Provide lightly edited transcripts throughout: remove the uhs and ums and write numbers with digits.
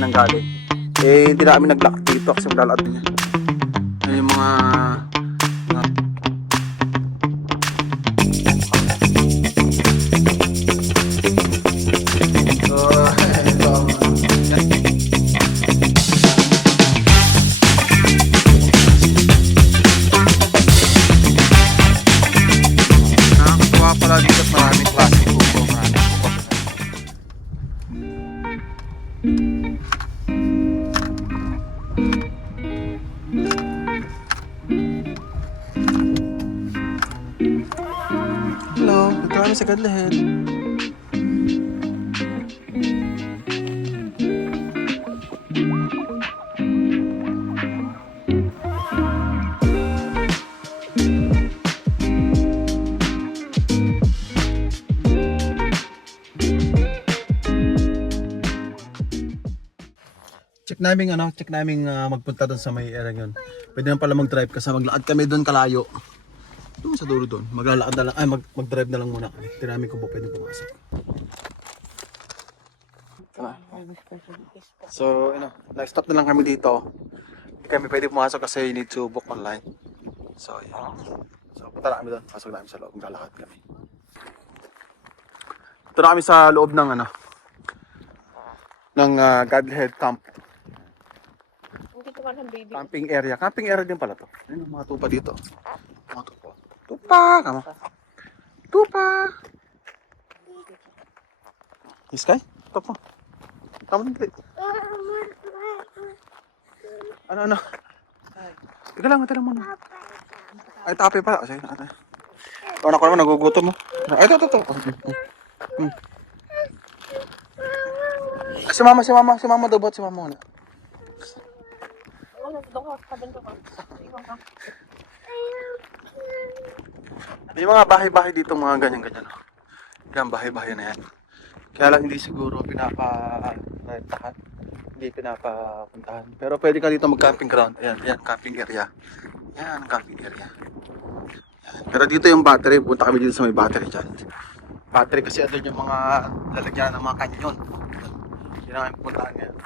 kami nang galing. Eh, hindi na kami nag-lock dito kasi maglalakad niya. Ano yung mga... So, ito. Nakakatuwa pala dito at maraming klaseng pupo. Hello, ito kami sa Gadlahead. Check namin magpunta doon sa may area yun. Pwede na pala mag-drive kasi maglakad kami doon kalayo. Doon sa dulo doon. Maglalakad na lang, mag-drive na lang muna kami. Tinami ko po pwede pumasok. So, na-stop na lang kami dito. Hindi kami pwede pumasok kasi you need to book online. So, yeah. So, punta na kami doon. Pasok na kami sa loob. Maglalakad kami. Ito na kami sa loob ng Godhead Camp. Camping area. Camping area din pala to. Ayun, mga tupa dito. Mga tupa. Tupa! Kama. Tupa! Yes, kay? Tupa. Kama din. Ano? Teka lang muna. Ay, tape pala. Sige, ate. Ano ko naman, nagugutom mo. Ay, ito. Si mama daw ba't si mama muna? May mga bahay-bahay dito, mga ganyan-ganyan. Yan, bahay-bahay na yan. Kaya lang hindi siguro pinapa-rentahan. Hindi pinapapuntahan. Pero pwede ka dito mag-camping ground. Ayan, camping area. Yan, camping area. Yan. Pero dito yung battery. Punta kami dito sa may battery dyan. Battery kasi andun yung mga lalagyan ng mga kanyon. Hindi na kami pupuntahan ngayon.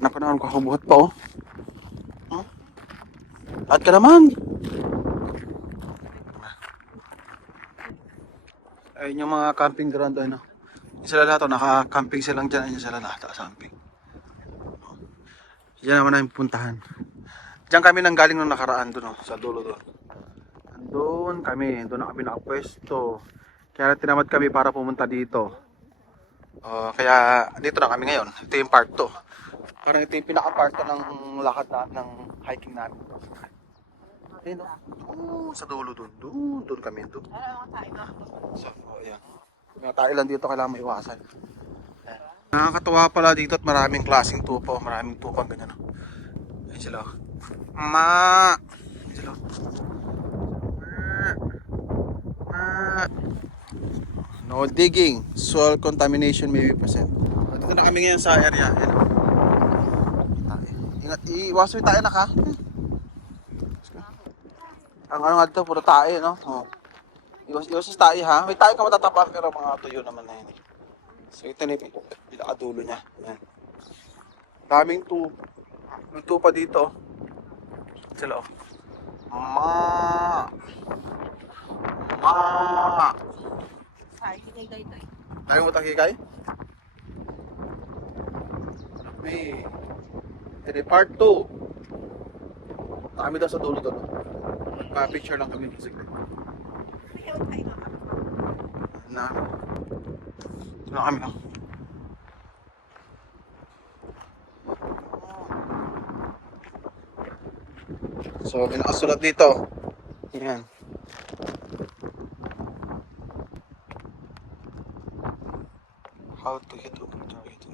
Napanahan ko buhat pa, oh. At ka naman. Ayun yung mga camping ground, Yung sila lahat, naka-camping silang dyan. Ayun sila lahat, camping. Diyan naman namin puntahan. Diyan kami nang galing nung nakaraan doon, sa dulo doon. Doon na kami nakapwesto. Kaya tinamad kami para pumunta dito. Kaya dito na kami ngayon. Ito yung part 2. Parang ito yung pinaka-part 2 ng lakad ng hiking namin. Ayun, sa dulo doon. Doon kami doon. So, ayan. Mga tayo lang dito kailangan maiwasan. Nakakatuwa pala dito at maraming klaseng tupa. Maraming tupang ganyan. Ayun sila. Ma! Ayun sila. No digging. Soil contamination may be present. Dito na kami ngayon sa area. Ingat, iwasan tayo na ka. Ang nga dito, puro tae, no? Iwas sa tae, ha? May tae ka matatapan, pero mga tuyo naman na yun. So, ito na yung pinakadulo niya. Ayan. Daming tupa. May tupa dito. Sila, oh. Ma! Tayo mo takikay? May... Ito part 2. Kami daw sa dulo doon. Pa-picture lang kami ng siglit. Na kami lang. So, may nakasulat dito. Yan. How to get over target.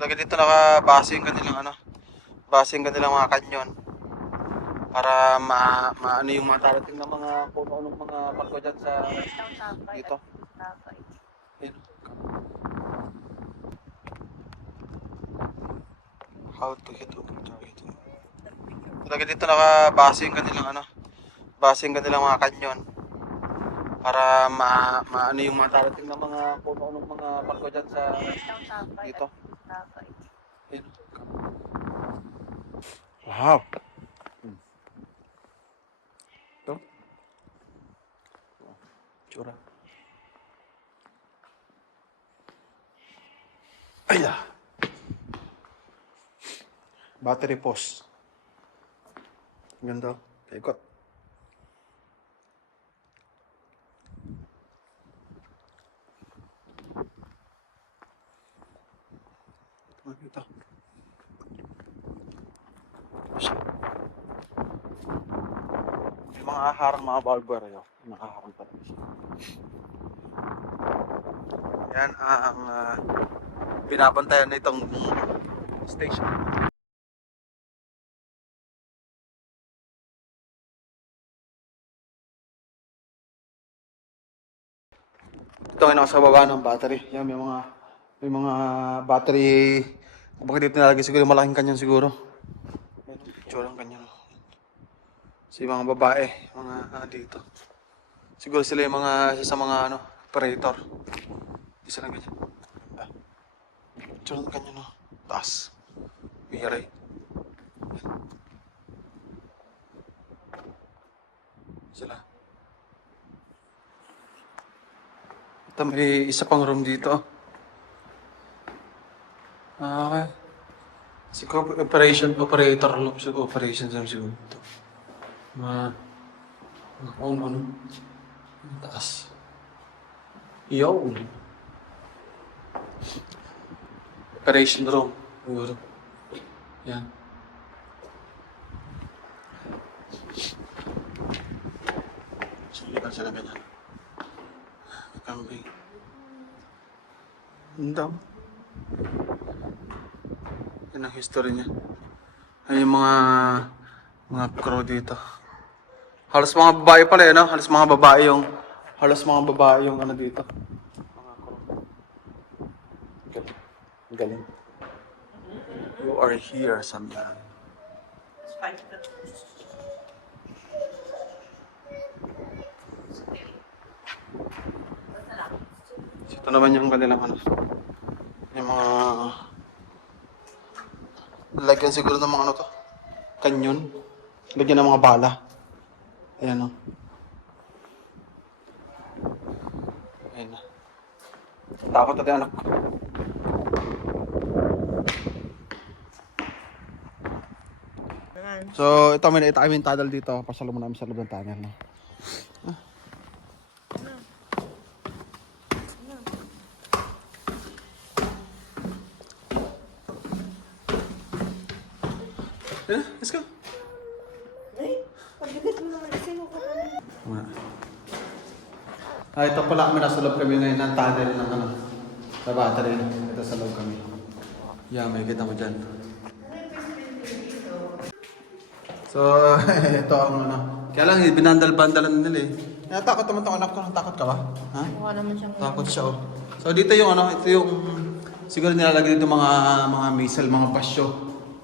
Talaga dito nakabase yung kanilang mga kanyon. Para maano yung mga darating na mga puno ng mga barko dyan sa dito. Ayan. How to get over target. Talaga dito nakabase yung kanilang mga kanyon. Para ano yung mga darating na mga puno ng mga barko dyan sa dito. Ayun. Wow. Ito. Tsura. Ay, battery post. Ganda. Ikot. Ito. May mga harang mga barber yun. Nakaharang talaga siya. Yan ang binabantayan nitong station. Ito ang nasa baba ng battery. Yan, may mga battery. Bakit dito nalagay siguro malaking kanyan siguro. Tsura ng kanyan. So yung mga babae, mga dito. Siguro sila yung mga isa sa mga operator. Isa lang ganyan. Tsura ng kanyan, no? Taas. Miray. Sila. Ito may isa pang room dito. Okay. Siguro operator room siguro. Operations room siguro ito. Kung ano. Ang taas. Yo. Operation room. Siguro. Yan. Sige, sila ganyan. Kambing. Ang daw. Yan ang history niya. Ay yung mga crew dito. Halos mga babae pala eh, no? Halos mga babae yung ano dito. Mga crew. Galing. You are here, Samyan. Ito naman yung kanilang yung mga lagyan siguro ng mga to, kanyon, lagyan ng mga bala. Ayan o. Ayan na. Takot natin anak ko. So ito may naita kami tunnel dito. Pasalo mo namin sa loob ng tunnel, no? Let's go. Ito pala kami, nasa loob kami ngayon ng tunnel ng sa battery. Ito sa loob kami. Yeah, may kita mo dyan. So, ito ang Kaya lang, binandal-bandalan nila eh. Natakot naman itong anak ko. Natakot ka ba? Ha? Mukha naman siyang... Takot siya oh. So, dito yung ito yung siguro nilalagay dito mga missile, mga pasyo.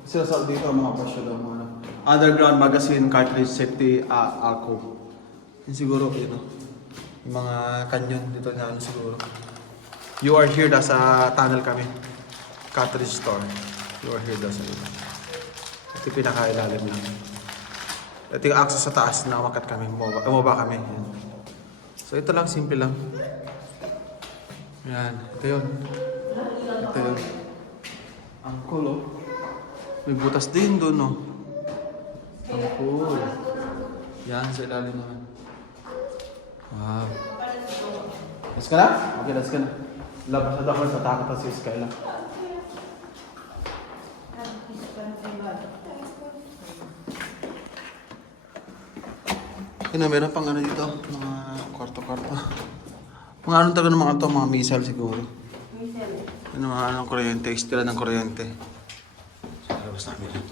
Sila sa dito mga pasyo daw, mga underground magazine, cartridge, safety, alcove. Yun siguro, yun yung mga kanyon dito na siguro. You are here, sa tunnel kami. Cartridge store. You are here, sa ito. Ito yung pinakailalim namin. Ito yung access sa taas, nakawakat kami, umaba kami. Yan. So ito lang, simple lang. Yan, ito yun. Ito yun. Ang cool oh. May butas din doon oh. Ang cool. Yan, sa ilalim naman. Wow. Let's ka na? Okay, let's ka na. Labas na dapat sa takot na si Skyla. Kaya meron pang dito, mga kwarto-kwarto. Mga talaga ng mga mga missile siguro. Missile? Mga kuryente, istila ng kuryente. So, labas namin yan.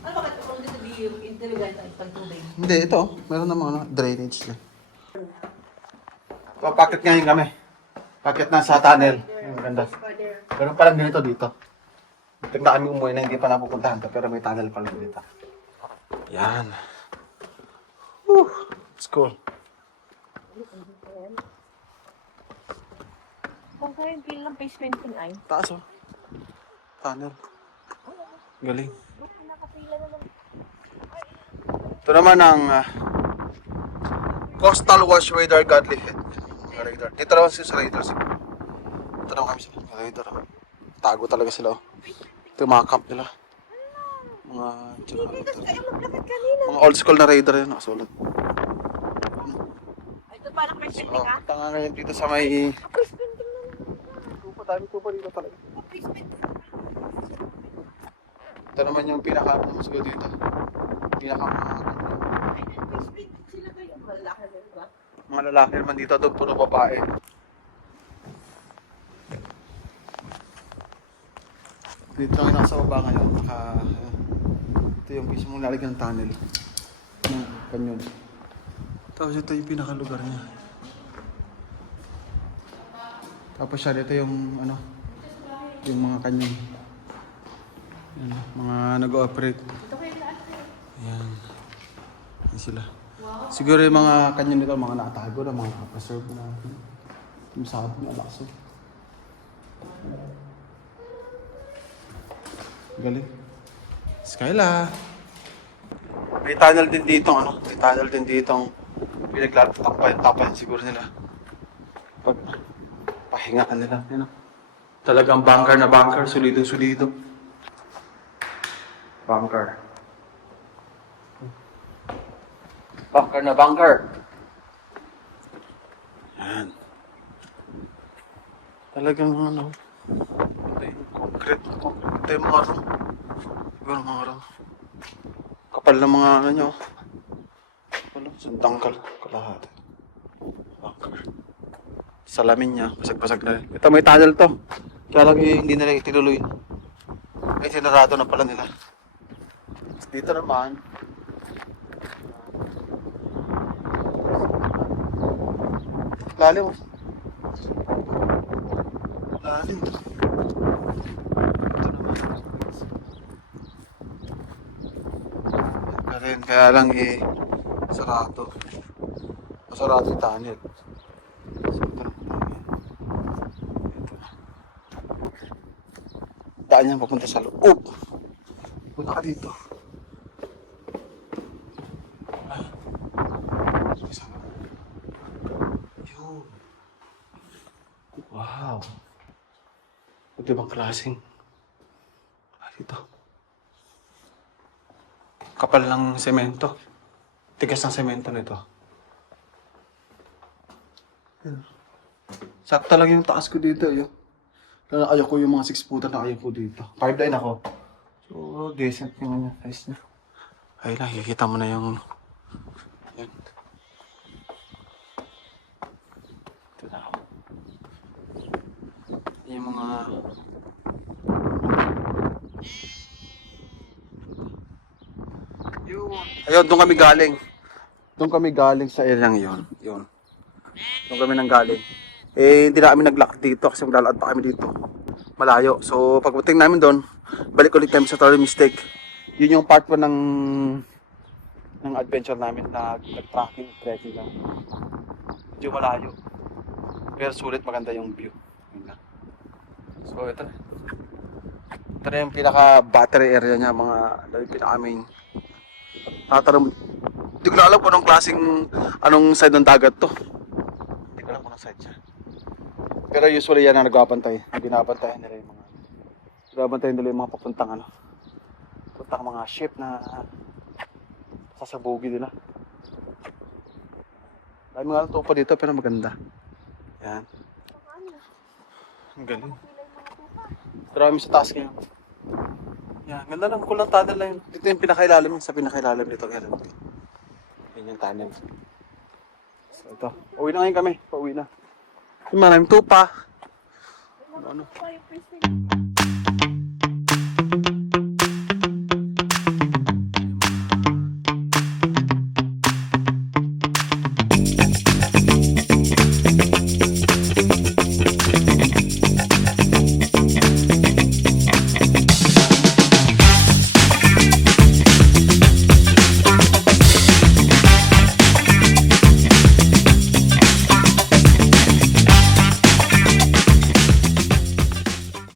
Ano bakit kung dito di intelligent ay pagtubig? Hindi, ito. Meron namang drainage na. Papakit ngayon kami. Pakit na sa tunnel. Ang ganda. Pero parang ganito dito. Tignan kami umuwi na hindi pa napupuntahan to, pero may tunnel pala dito. Yan. Woo! It's cool. Kung kayo yung pin ng face painting ay. Taas oh. Tunnel. Galing. Nakapila naman. Ito naman ang Coastal Wash Radar Godly Head. Radar. Dito naman sila sa radar. Ito naman kami sa radar. Tago talaga sila. Oh. Ito yung mga camp nila. Mga Kayo maglakad kanina. mga old school na radar yun. Nakasulat. Ito parang face painting Oh, ah. tanga ngayon dito sa may... Face painting na naman. Tupa, dami tupa dito talaga. Face painting. Ito naman yung pinaka-musgo dito. Pinaka Face painting sila kayo. Malaki na ba? mga lalaki naman dito. Doon puro babae. Dito ang nasa baba ngayon. Ito yung mismong lalagyan ng tunnel. Ng kanyon. Tapos ito yung pinakalugar niya. Tapos siya dito yung ano, yung mga kanyon. Yan, mga nag-ooperate. Ayan. Yan sila. Siguro yung mga kanyon nito, mga nakatago na, mga nakapreserve na. Yung sabi na lakso. Galing. Skyla. May tunnel din dito, ano? May tunnel din dito. Pinagtapan siguro nila. Pag pahingaan nila, you know? Talagang bunker na bunker, sulido-sulido. Bunker. Bunker na bunker. Yan. Talagang ano, ito yung concrete. Ito yung mga araw. Siguro mga araw. Kapal na mga ano nyo. Wala, sundangkal. Kalahati. Bunker. Salamin niya, basag-basag na rin. Ito may tunnel to. Kaya lang hindi nila itinuloy. May sinarado na pala nila. Dito naman. Lalim oh. Lalim. Ito naman. Kaya lang sarado. Masarado yung tunnel. Daan niya papunta sa loob. Punta ka dito. Yun. Wow. Ito bang klaseng? Dito. Kapal ng semento. Tigas ng semento nito. Yan. Sakto lang yung taas ko dito. Yun. Kaya ayaw ko yung mga 6 footer na ayaw ko dito. 5'9" ako. So, decent yung size niya. Ay, nakikita mo na yung... Yan. Ito na ako. Yung mga... Yun. Ayun, doon kami galing. Doon kami galing sa area yun. Yun. Doon kami nang galing. Eh, hindi na kami nag-lock dito kasi maglalakad pa kami dito. Malayo. So, pagdating namin doon, balik ulit kami sa Torre Mistake. Yun yung part 1 ng adventure namin na nag-tracking, trekking lang. Medyo malayo. Pero sulit, maganda yung view. Yun lang. So, ito na. Ito na yung pinaka-battery area niya, mga pinaka-main. Tatanong, hindi ko na alam kung anong side ng dagat to. Hindi ko alam kung anong side siya. Pero usually yan ang nagbabantayan nila yung mga papuntang papuntang mga ship na sasabugi nila. Dami nga to pa dito pero maganda. Yan. Ang galing. Marami sa taas ngayon. Yan, ganda lang. Kulang tunnel lang yun. Dito yung pinakailalim. Sa pinakailalim dito. Yan yung tunnel. So ito. Uwi na ngayon kami. Pauwi na. Maraming tupa. Ano?